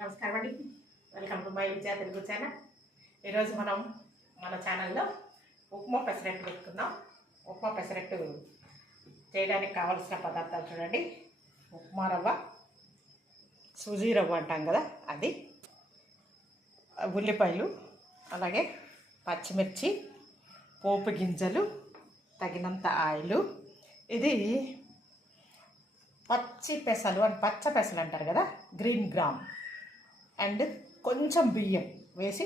నమస్కారం అండి. Welcome to my Vijaya Telugu channel. ఈరోజు మనం మన ఛానల్లో ఉప్మా పెసరట్టు పెట్టుకుందాం. ఉప్మా పెసరట్టు చేయడానికి కావాల్సిన పదార్థాలు చూడండి. ఉప్మా రవ్వ, సూజీ రవ్వ అంటాం కదా అది, ఉల్లిపాయలు, అలాగే పచ్చిమిర్చి, పోపు గింజలు, తగినంత ఆయిలు. ఇది పచ్చి పెసలు అని పచ్చ పెసలు అంటారు కదా, గ్రీన్ గ్రామ్, అండ్ కొంచెం బియ్యం వేసి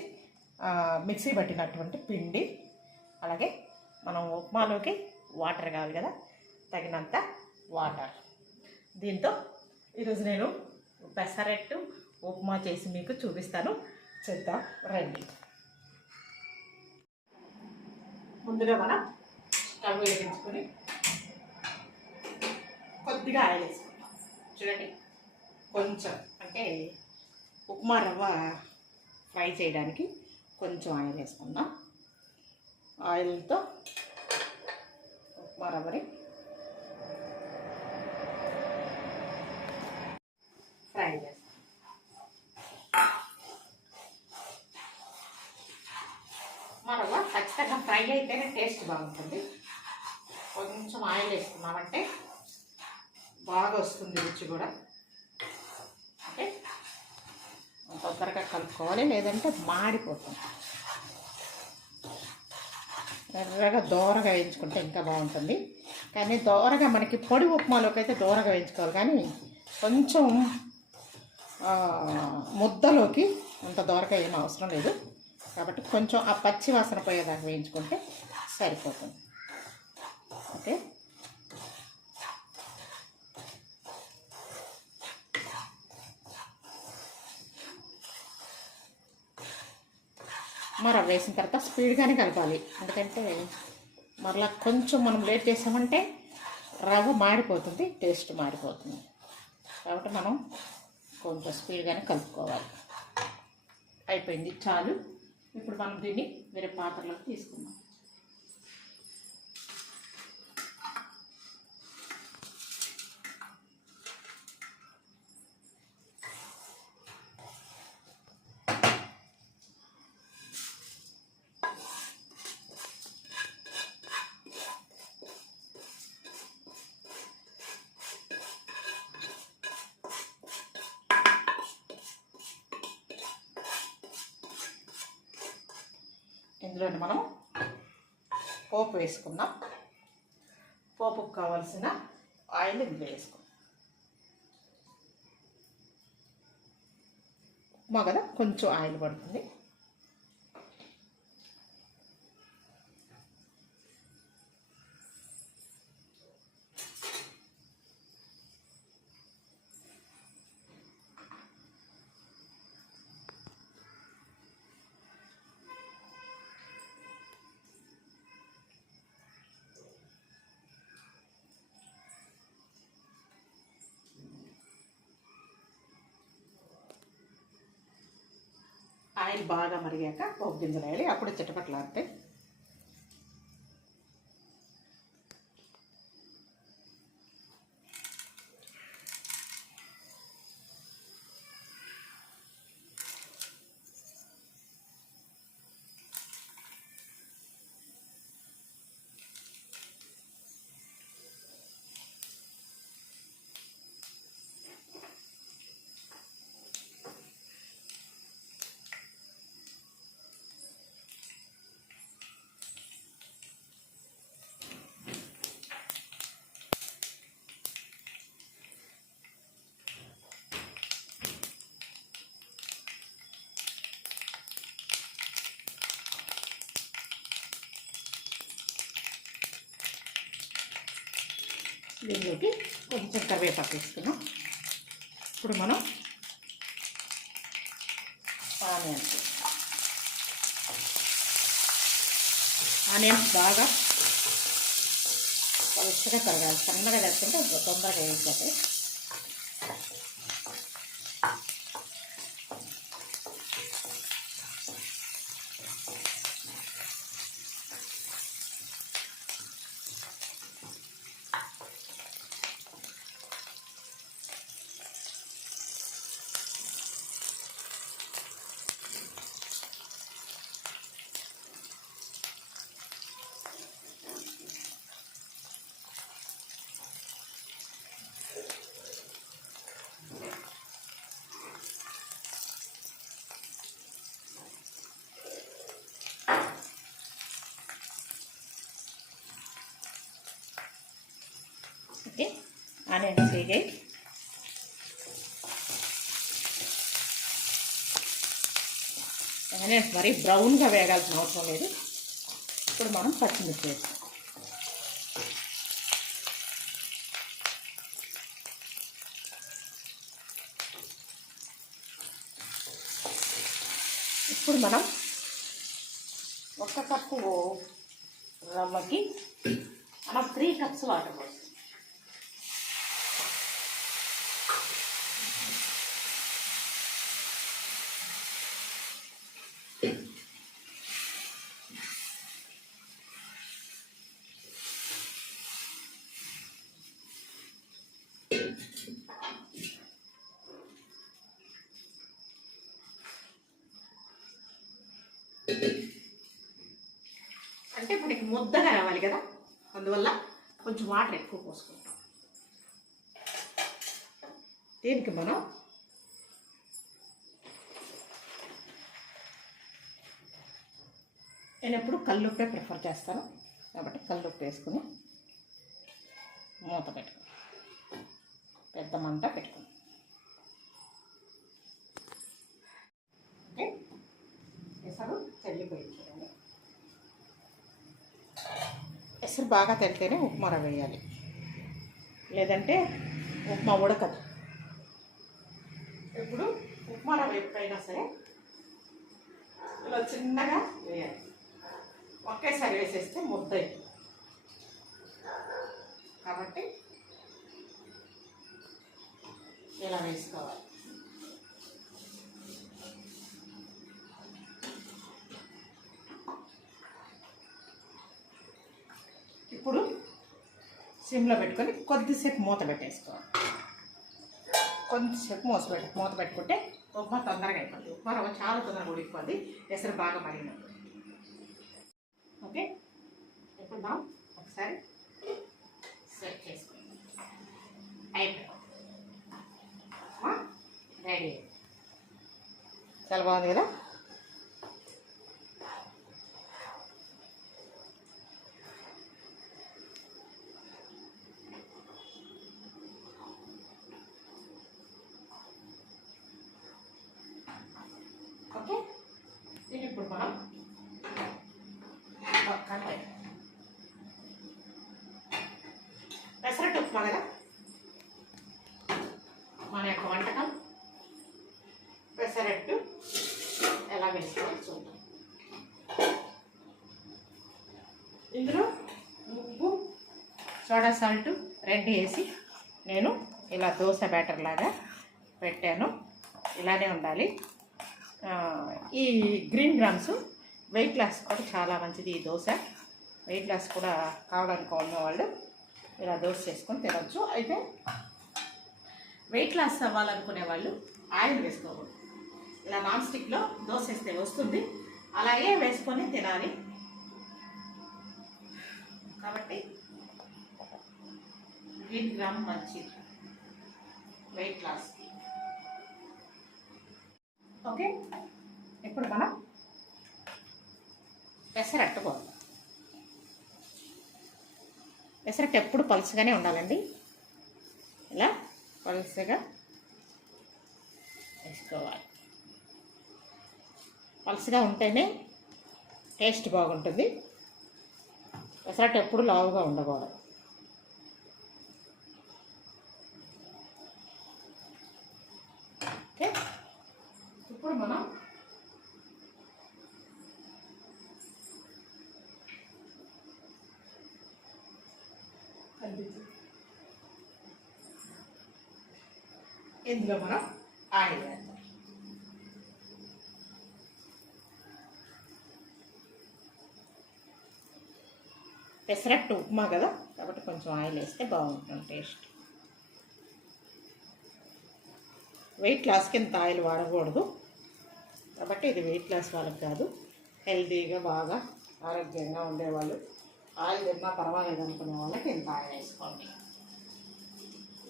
మిక్సీ పట్టినటువంటి పిండి. అలాగే మనం ఉప్మాలోకి వాటర్ కావాలి కదా, తగినంత వాటర్. దీంతో ఈరోజు నేను పెసరట్టు ఉప్మా చేసి మీకు చూపిస్తాను. చేద్దాం రండి. ముందుగా మనం స్టవ్ వేయించుకొని కొద్దిగా ఆయిల్ వేసుకుంటాం. చూడండి, కొంచెం అంటే ఉప్మా రవ్వ ఫ్రై చేయడానికి కొంచెం ఆయిల్ వేసుకుందాం. ఆయిల్తో ఉప్మా రవ్వని ఫ్రై చేస్తాం. ఉప్మా రవ్వ ఖచ్చితంగా ఫ్రై అయితేనే టేస్ట్ బాగుంటుంది. కొంచెం ఆయిల్ వేసుకున్నామంటే బాగా వస్తుంది రుచి కూడా. ఓకే, తొందరగా కలుపుకోవాలి, లేదంటే మాడిపోతుంది. ఎర్రగా దోరగా వేయించుకుంటే ఇంకా బాగుంటుంది. కానీ దోరగా మనకి పొడి ఉప్మాలోకి అయితే దోరగా వేయించుకోవాలి, కానీ కొంచెం ముద్దలోకి అంత దోరగా ఏం అవసరం లేదు. కాబట్టి కొంచెం ఆ పచ్చి వాసన పోయేదాకా వేయించుకుంటే సరిపోతుంది. ఓకే, రవ్వ వేసిన తర్వాత స్పీడ్గానే కలపాలి. ఎందుకంటే మరలా కొంచెం మనం లేట్ చేసామంటే రవ్వ మాడిపోతుంది, టేస్ట్ మాడిపోతుంది. కాబట్టి మనం కొంచెం స్పీడ్గానే కలుపుకోవాలి. అయిపోయింది, చాలు. ఇప్పుడు మనం దీన్ని వేరే పాత్రలోకి తీసుకుందాం. ఇందులో మనం పోపు వేసుకుందాం. పోపుకు కావాల్సిన ఆయిల్ ఇందులో వేసుకుందాం. ఉప్మా కదా, కొంచెం ఆయిల్ పడుతుంది. ఆయిల్ బాగా మరిగాక పోపు గింజలు వేయాలి, అప్పుడు చిటపట్లాడితే. దీనిలోకి కొంచెం కరివేపాకు వేసుకున్నాం. ఇప్పుడు మనం ఆనియన్స్ బాగా పలుచగా కరగాలి. సన్నగా తెచ్చుకుంటే తొందరగా వేసిపోతాయి. ఆనియన్స్ వేగాయి. ఆనియన్స్ మరీ బ్రౌన్గా వేగాల్సిన అవసరం లేదు. ఇప్పుడు మనం పచ్చిమిర్చి వేస్తాం. ఇప్పుడు మనం 1 కప్పు రవ్వకి మనం 3 కప్స్ వాటర్ పోస్తాం. అంటే మనకి ముద్దగా రావాలి కదా, అందువల్ల కొంచెం వాటర్ ఎక్కువ పోసుకుంటాం. దీనికి మనం నేను ఎప్పుడు కల్లుప్పే ప్రిఫర్ చేస్తాను కాబట్టి కల్లుప్పు వేసుకుని మూత పెట్టుకుని పెద్ద మంట పెట్టుకుని ఎసరు తెల్లిపోయింది చూడండి. ఎసరు బాగా తెల్లితేనే ఉప్మా రవ్వ వేయాలి, లేదంటే ఉప్మా ఉడకదు. ఇప్పుడు ఉప్మా రవ్వ ఎప్పుడైనా సరే ఇలా చిన్నగా వేయాలి. ఒకేసారి వేసేస్తే ముద్ద అవుతుంది కాబట్టి ఇలా వేసుకోవాలి. ఇప్పుడు సిమ్లో పెట్టుకొని కొద్దిసేపు మూత పెట్టేసుకోవాలి. కొద్దిసేపు మూత పెట్టుకుంటే ఉప్మా తొందరగా అయిపోద్ది. ఉప్మా రవ్వ చాలా తొందరగా ఉడికిపోద్ది ఎసరు బాగా మరిగినప్పుడు. ఓకే, ఇప్పుడు మనం ఒకసారి సెట్ చేసుకుందాం. అయిపోయింది, రెడీ. చాలా బాగుంది కదా. ఓకే, ఇది ఇప్పుడు మనం పెసరట్టు ఉప్మా కదా మన యొక్క వంటకం. పెసరట్టు ఎలా వేసుకోవాలి చూద్దాం. ఇందులో ఉప్పు, సోడా సాల్ట్ 2 వేసి నేను ఇలా దోశ బ్యాటర్ లాగా పెట్టాను. ఇలానే ఉండాలి. ఈ గ్రీన్ గ్రామ్స్ వెయిట్ లాస్ కూడా చాలా మంచిది. ఈ దోశ వెయిట్ లాస్ కూడా కావాలనుకున్న వాళ్ళు ఇలా దోశ చేసుకొని తినవచ్చు. అయితే వెయిట్ లాస్ అవ్వాలనుకునే వాళ్ళు ఆయిల్ వేసుకోకూడదు. ఇలా నాన్ స్టిక్లో దోశ వేస్తే వస్తుంది, అలాగే వేసుకొని తినాలి. కాబట్టి గ్రీన్ గ్రామ్ మంచిది వెయిట్ లాస్. ఓకే, ఇప్పుడు మనం పెసరట్టు పోదాం. పెసరట్టు ఎప్పుడు పలుచగానే ఉండాలండి. ఇలా పలుచగా వేసుకోవాలి. పలుచగా ఉంటేనే టేస్ట్ బాగుంటుంది. పెసరట్టు ఎప్పుడు లావుగా ఉండకూడదు. ఓకే, ఇప్పుడు మనం ఇందులో మనం ఆయిల్ వేద్దాం. పెసరట్టు ఉప్మా కదా కాబట్టి కొంచెం ఆయిల్ వేస్తే బాగుంటుంది టేస్ట్. వెయిట్ లాస్కి ఇంత ఆయిల్ వాడకూడదు కాబట్టి ఇది వెయిట్ లాస్ వాళ్ళకి కాదు, హెల్తీగా బాగా ఆరోగ్యంగా ఉండేవాళ్ళు, ఆయిల్ తిన్నా పర్వాలేదు అనుకునే వాళ్ళకి ఇంత ఆయిల్ వేసుకోండి.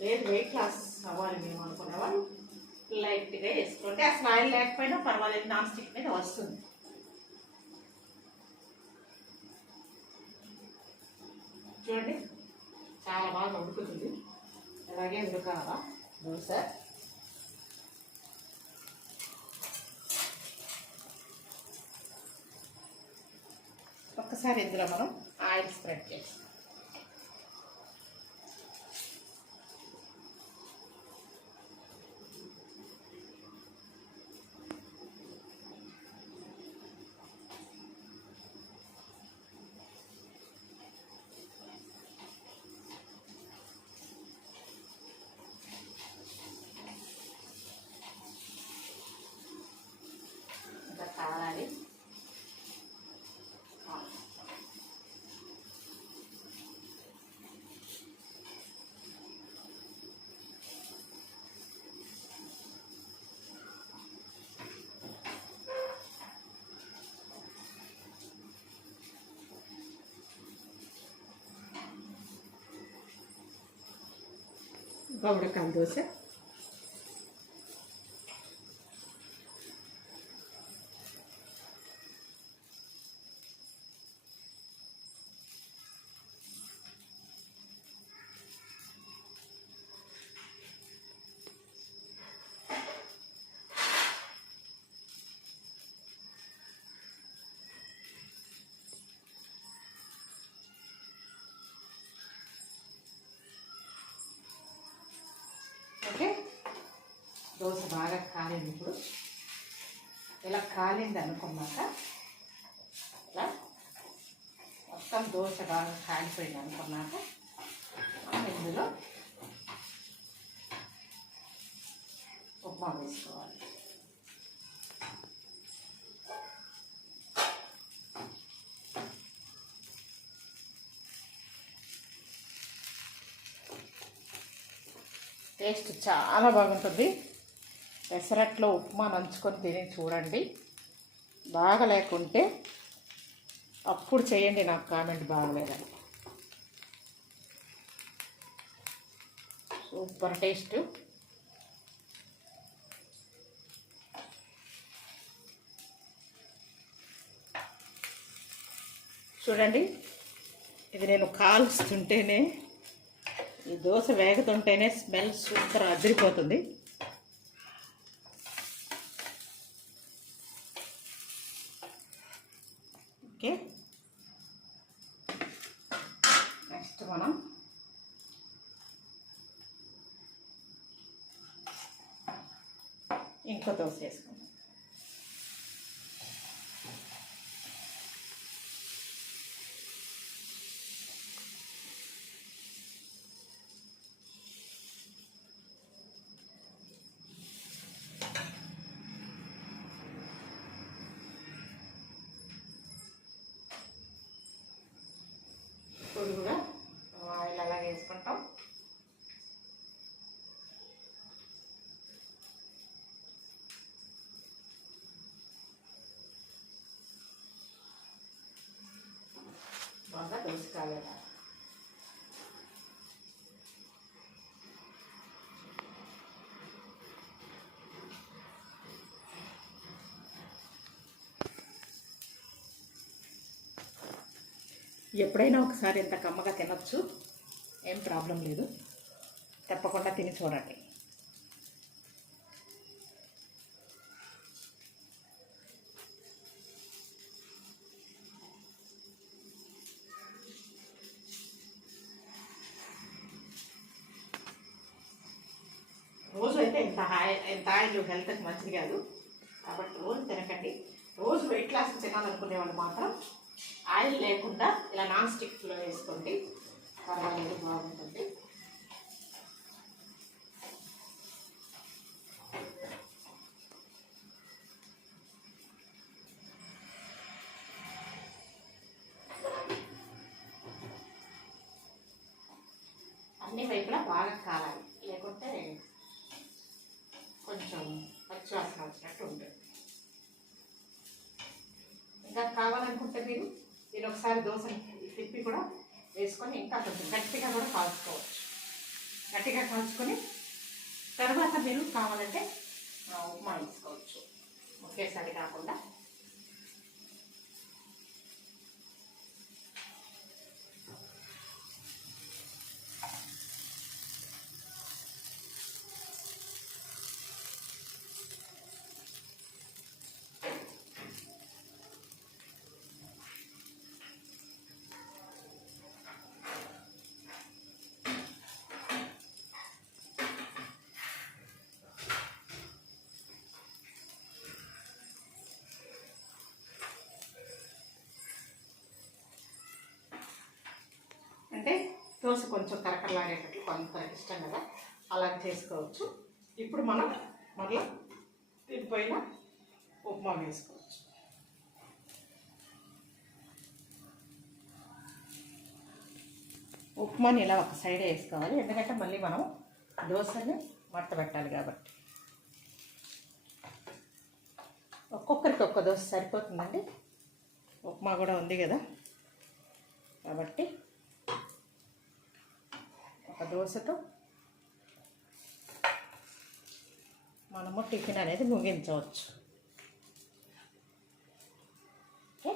లేదు వెయిట్ లాస్ అవ్వాలి మేము అనుకునే వాళ్ళు లైట్గా వేసుకోండి. అసలు ఆయిల్ లేకపోయినా పర్వాలేదు, నాన్ స్టిక్ మీద వస్తుంది. చూడండి చాలా బాగా ఉడుకుతుంది. అలాగే ఉడకాల దోశ. ఒక్కసారి ఇందులో మనం ఆయిల్ స్ప్రెడ్ చేస్తాం. ఇంకా కాలాలి. ఉడకాలి దోశ. ఓకే, దోశ బాగా కాలింది. ఇప్పుడు ఇలా కాలింది అనుకున్నాక ఇలా మొత్తం దోశ బాగా కాలిపోయింది అనుకున్నాక మనం ఇందులో ఉప్మా వేసుకోవాలి. టేస్ట్ చాలా బాగుంటుంది. పెసరట్లో ఉప్మా నంచుకొని తిని చూడండి. బాగా లేకుంటే అప్పుడు చేయండి నాకు కామెంట్ బాగలేదని. Super taste. చూడండి, ఇది నేను కాల్స్తుంటేనే, ఈ దోశ వేగుతుంటేనే స్మెల్ సూపర్ అదిరిపోతుంది. ఓకే, నెక్స్ట్ మనం ఇంకో దోశ వేసుకుందాం. పొడుగుగా ఆయిల్ అలాగే వేసుకుంటాం. బాగా దోశ కాలేదు. ఎప్పుడైనా ఒకసారి ఇంత కమ్మగా తినొచ్చు, ఏం ప్రాబ్లం లేదు. తప్పకుండా తిని చూడండి. రోజు అయితే ఇంత ఆయిల్ హెల్త్కి మంచిది కాదు కాబట్టి రోజు తినకండి. రోజు వెయిట్ లాస్ తినాలనుకునే వాళ్ళు మాత్రం ఆయిల్ లేకుండా ఇలా నాన్ స్టిక్లో వేసుకోండి, పర్వాలేదు, బాగుంటుంది. అన్ని వైపులా బాగా కాలాలి, లేకుంటే కొంచెం పచ్చివాసన వచ్చినట్టు ఉంటుంది. ఇంకా కావాలనుకుంటే మీరు దీని ఒకసారి దోశని తిప్పి కూడా వేసుకొని ఇంకా కొంచెం గట్టిగా కూడా కాల్చుకోవచ్చు. గట్టిగా కాల్చుకొని తర్వాత మీరు కావాలంటే ఉప్మా వేసుకోవచ్చు, ఒకేసారి కాకుండా. దోశ కొంచెం కరకరలాడేటట్లు కొంత ఇష్టం కదా, అలా చేసుకోవచ్చు. ఇప్పుడు మనం మళ్ళీ దీనిపైన ఉప్మా వేసుకోవచ్చు. ఉప్మాని ఇలా ఒక సైడ్ వేసుకోవాలి, ఎందుకంటే మళ్ళీ మనం దోశని మడత పెట్టాలి కాబట్టి. ఒక్కొక్కరికి ఒక్క దోశ సరిపోతుందండి, ఉప్మా కూడా ఉంది కదా కాబట్టి ఒక దోశతో మనము టిఫిన్ అనేది ముగించవచ్చు. ఓకే,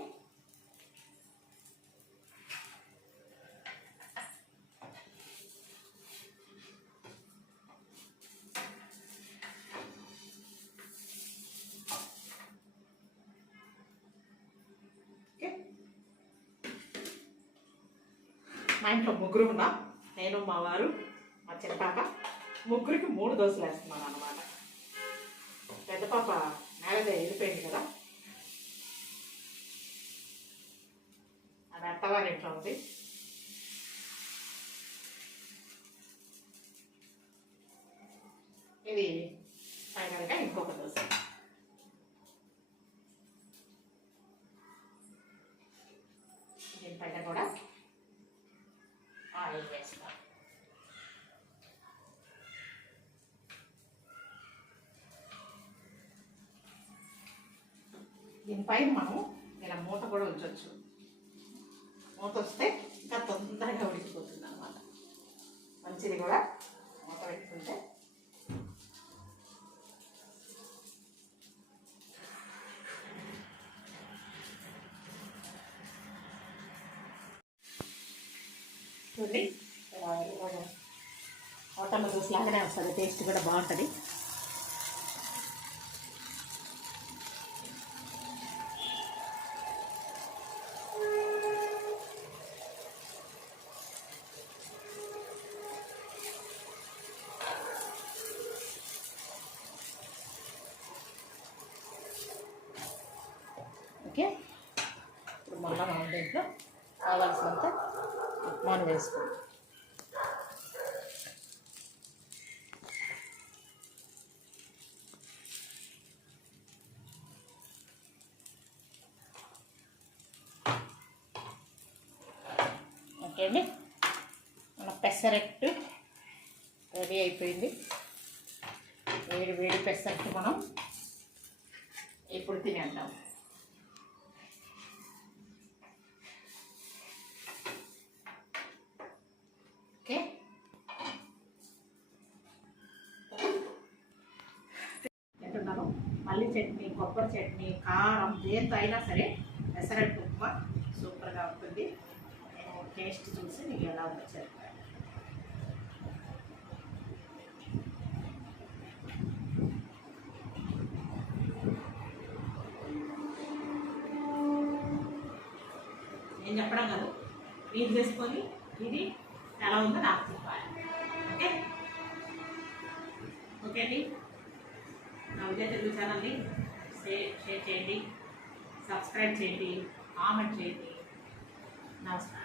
మా ఇంట్లో ముగ్గురు ఉన్నాం, నేను, మా వారు, మా చిన్న పాప. ముగ్గురికి 3 దోశలు వేస్తున్నాను అన్నమాట. పెద్ద పాప మ్యారేజ్ వెళ్ళిపోయింది కదా, అది అత్తవారింట్లో ఉంది. ఇది ఫైనల్గా ఇంకొక దోశ. దీనిపైన కూడా ఆయిల్ వేస్తాం. దీనిపైన మనం ఇలా మూత కూడా ఉంచవచ్చు. మూత వస్తే ఇంకా తొందరగా ఉడికిపోతుంది అన్నమాట. మంచిది కూడా మూత పెట్టుకుంటే. చూడండి, హోటల్లో దోశ లాగానే వస్తుంది, టేస్ట్ కూడా బాగుంటుంది. ఓకే, ఇప్పుడు మళ్ళీ మనం దీంట్లో కావాల్సినంత ఉప్మాను వేసుకోండి. ఓకే అండి, మన పెసరట్టు రెడీ అయిపోయింది. వేడి వేడి పెసరట్టు మనం ఇప్పుడు తినేద్దాం. ఓకే, తింటున్నాను. మళ్ళీ చట్నీ, కొబ్బరి చట్నీ, కారం, దేంతో అయినా సరే పెసరట్టు ఉప్మా సూపర్గా ఉంటుంది. నేను టేస్ట్ చూసి మీకు ఎలా ఉందో చెప్తాను. నేను చెప్పడం కాదు, మీరు చేసుకొని ఇది ఎలా ఉందో నాకు చెప్పాలి. ఓకే, ఓకే అండి. నా విజయ తెలుగు ఛానల్ని షేర్ చేయండి, సబ్స్క్రైబ్ చేయండి, కామెంట్ చేయండి. నమస్కారం.